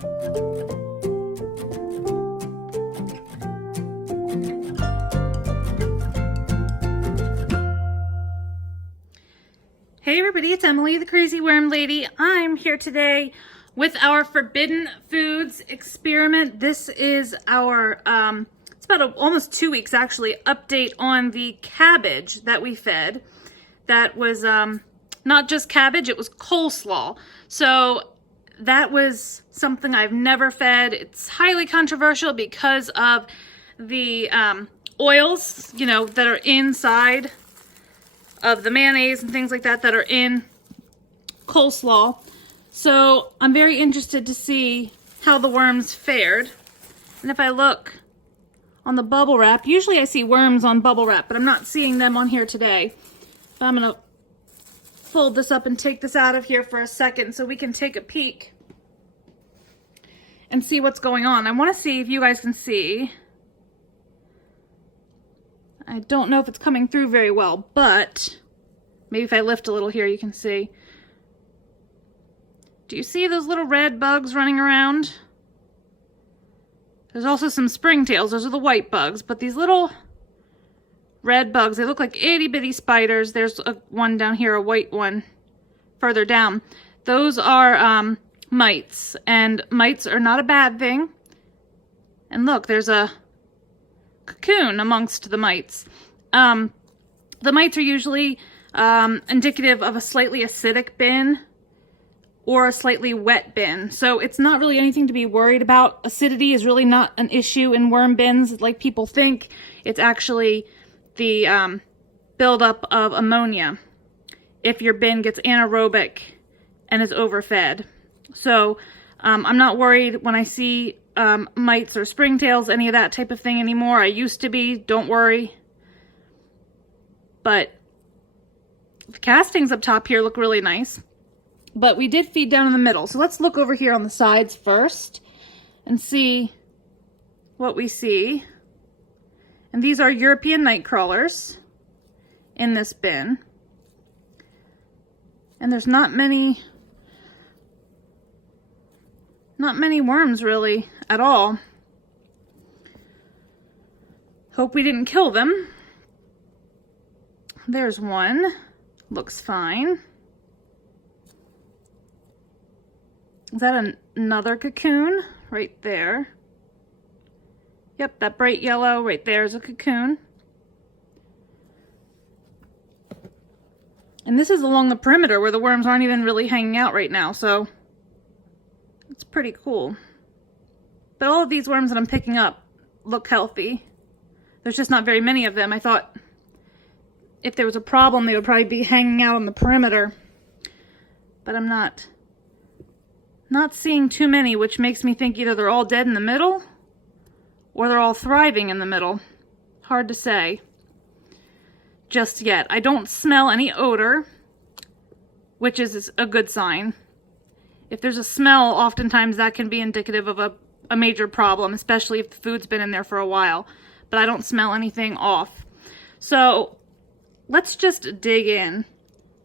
Hey everybody, it's Emily, the Crazy Worm Lady. I'm here today with our Forbidden Foods experiment. This is our, it's about almost 2 weeks actually, update on the cabbage that we fed. That was not just cabbage, it was coleslaw. So that was something I've never fed. It's highly controversial because of the oils, you know, that are inside of the mayonnaise and things like that that are in coleslaw. So I'm very interested to see how the worms fared. And if I look on the bubble wrap, usually I see worms on bubble wrap, but I'm not seeing them on here today. But I'm gonna fold this up and take this out of here for a second so we can take a peek and see what's going on. I want to see if you guys can see. I don't know if it's coming through very well, but maybe if I lift a little here, you can see. Do you see those little red bugs running around? There's also some springtails. Those are the white bugs, but these little red bugs, they look like itty bitty spiders. There's one down here, a white one further down. Those are mites, and mites are not a bad thing. And look, there's a cocoon amongst the mites. The mites are usually indicative of a slightly acidic bin or a slightly wet bin. So it's not really anything to be worried about. Acidity is really not an issue in worm bins like people think. It's actually the buildup of ammonia if your bin gets anaerobic and is overfed. So I'm not worried when I see mites or springtails, any of that type of thing anymore. I used to be, don't worry. But the castings up top here look really nice. But we did feed down in the middle. So let's look over here on the sides first and see what we see. And these are European night crawlers in this bin. And there's not many worms really at all. Hope we didn't kill them. There's one. Looks fine. Is that another cocoon? Right there. Yep, that bright yellow right there is a cocoon. And this is along the perimeter where the worms aren't even really hanging out right now, so it's pretty cool. But all of these worms that I'm picking up look healthy. There's just not very many of them. I thought if there was a problem, they would probably be hanging out on the perimeter. But I'm not seeing too many, which makes me think either they're all dead in the middle or they're all thriving in the middle. Hard to say just yet. I don't smell any odor, which is a good sign. If there's a smell, oftentimes that can be indicative of a major problem, especially if the food's been in there for a while. But I don't smell anything off. So let's just dig in.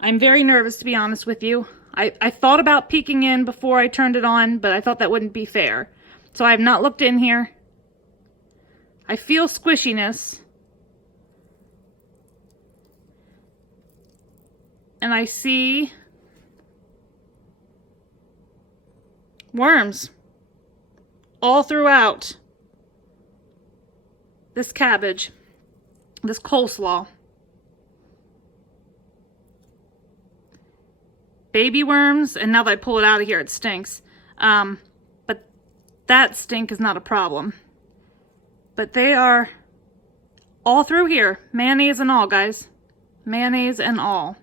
I'm very nervous, to be honest with you. I thought about peeking in before I turned it on, but I thought that wouldn't be fair. So I have not looked in here. I feel squishiness. And I see worms all throughout this cabbage, this coleslaw. Baby worms, and now that I pull it out of here, it stinks. But that stink is not a problem. But they are all through here, mayonnaise and all, guys. Mayonnaise and all.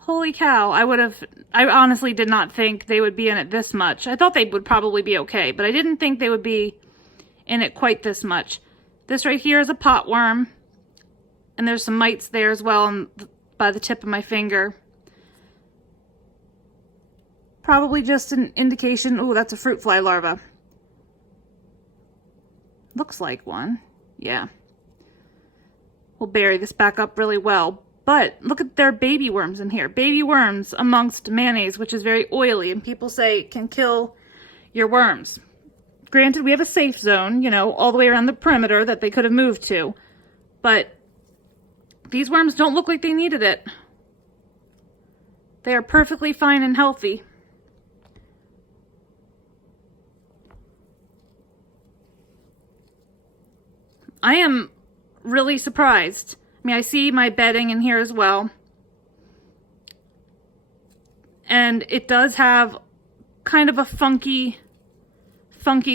Holy cow, I honestly did not think they would be in it this much. I thought they would probably be okay, but I didn't think they would be in it quite this much. This right here is a pot worm, and there's some mites there as well by the tip of my finger. Probably just an indication. Oh, that's a fruit fly larva. Looks like one. Yeah. We'll bury this back up really well. But look at their baby worms in here. Baby worms amongst mayonnaise, which is very oily, and people say it can kill your worms. Granted, we have a safe zone, you know, all the way around the perimeter that they could have moved to. But these worms don't look like they needed it. They are perfectly fine and healthy. I am really surprised. I mean, I see my bedding in here as well. And it does have kind of a funky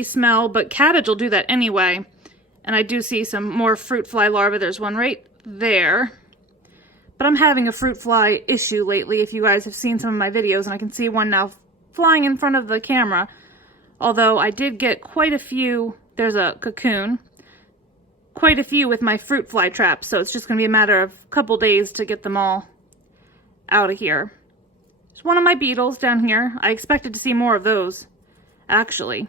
smell, but cabbage will do that anyway. And I do see some more fruit fly larvae. There's one right there. But I'm having a fruit fly issue lately, if you guys have seen some of my videos, and I can see one now flying in front of the camera. Although I did get quite a few, there's a cocoon, quite a few with my fruit fly traps, so it's just going to be a matter of a couple days to get them all out of here. There's one of my beetles down here. I expected to see more of those, actually.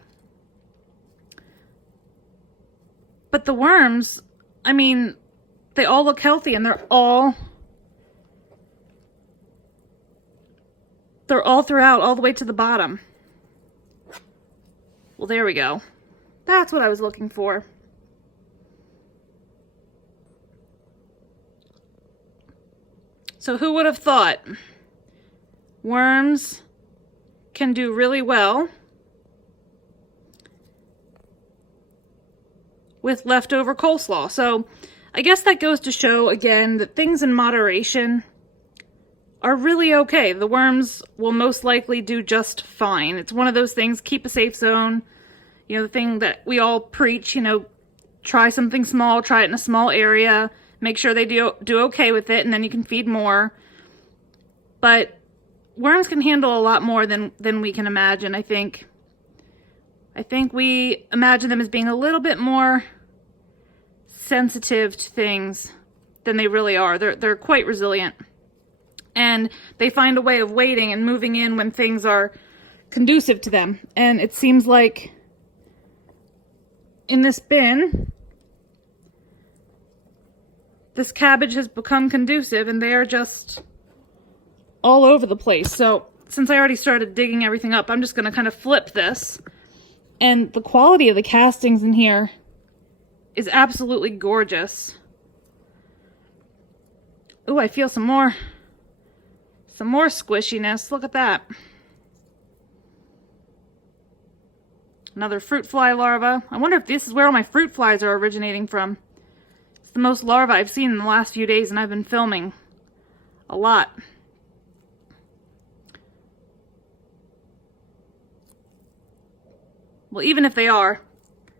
But the worms, I mean, they all look healthy, and they're all throughout, all the way to the bottom. Well, there we go. That's what I was looking for. So who would have thought worms can do really well with leftover coleslaw? So I guess that goes to show, again, that things in moderation are really okay. The worms will most likely do just fine. It's one of those things, keep a safe zone. You know, the thing that we all preach, you know, try something small, try it in a small area, make sure they do okay with it, and then you can feed more. But worms can handle a lot more than we can imagine, I think. I think we imagine them as being a little bit more sensitive to things than they really are. They're quite resilient. And they find a way of waiting and moving in when things are conducive to them. And it seems like in this bin, this cabbage has become conducive, and they are just all over the place. So since I already started digging everything up, I'm just going to kind of flip this. And the quality of the castings in here is absolutely gorgeous. Ooh, I feel some more squishiness. Look at that. Another fruit fly larva. I wonder if this is where all my fruit flies are originating from. It's the most larvae I've seen in the last few days, and I've been filming a lot. Well, even if they are,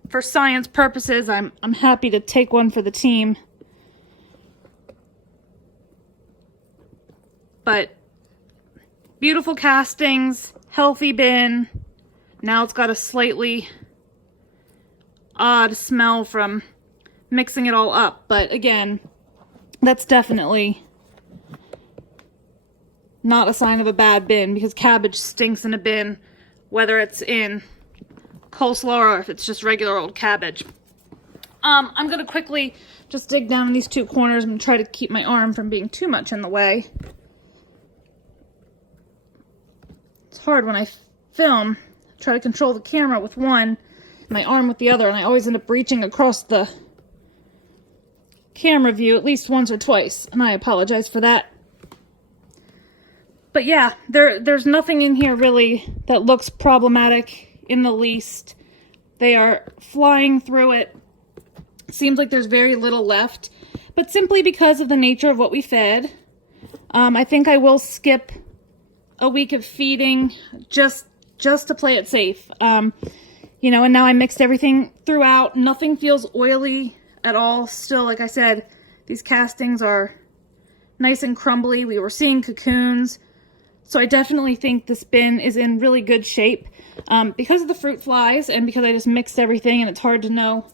for science purposes, I'm happy to take one for the team. But beautiful castings, healthy bin. Now it's got a slightly odd smell from mixing it all up. But again, that's definitely not a sign of a bad bin, because cabbage stinks in a bin, whether it's in coleslaw or if it's just regular old cabbage. I'm going to quickly just dig down in these two corners. I'm going to try to keep my arm from being too much in the way. It's hard when I film, try to control the camera with one, my arm with the other, and I always end up reaching across the camera view at least once or twice, and I apologize for that. But yeah, there's nothing in here really that looks problematic in the least. They are flying through it. Seems like there's very little left, but simply because of the nature of what we fed, I think I will skip a week of feeding just to play it safe. You know, and now I mixed everything throughout. Nothing feels oily at all. Still, like I said, these castings are nice and crumbly. We were seeing cocoons. So I definitely think this bin is in really good shape. Because of the fruit flies and because I just mixed everything and it's hard to know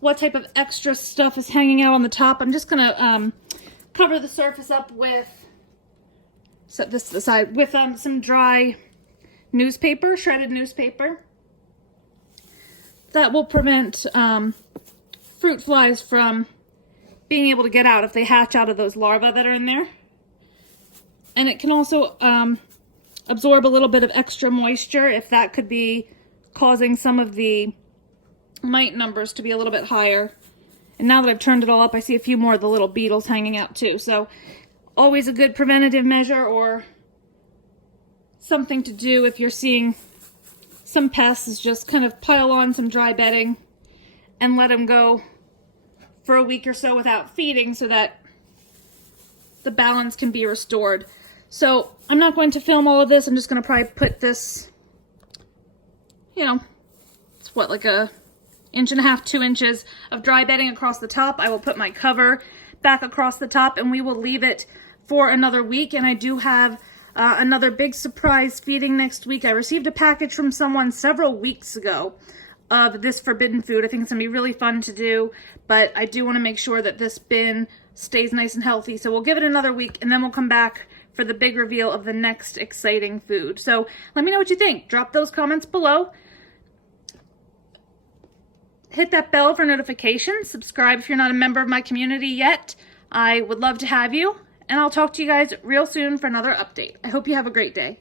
what type of extra stuff is hanging out on the top, I'm just going to cover the surface up with, set this to the side, with some dry newspaper, shredded newspaper. That will prevent fruit flies from being able to get out if they hatch out of those larvae that are in there. And it can also absorb a little bit of extra moisture if that could be causing some of the mite numbers to be a little bit higher. And now that I've turned it all up, I see a few more of the little beetles hanging out too. So always a good preventative measure or something to do if you're seeing some pests is just kind of pile on some dry bedding and let them go for a week or so without feeding so that the balance can be restored. So I'm not going to film all of this. I'm just going to probably put this, you know, it's what, like a 1.5 inches, 2 inches of dry bedding across the top. I will put my cover back across the top and we will leave it for another week. And I do have another big surprise feeding next week. I received a package from someone several weeks ago of this forbidden food. I think it's gonna be really fun to do, but I do want to make sure that this bin stays nice and healthy. So we'll give it another week and then we'll come back for the big reveal of the next exciting food. So let me know what you think. Drop those comments below. Hit that bell for notifications. Subscribe if you're not a member of my community yet. I would love to have you. And I'll talk to you guys real soon for another update. I hope you have a great day.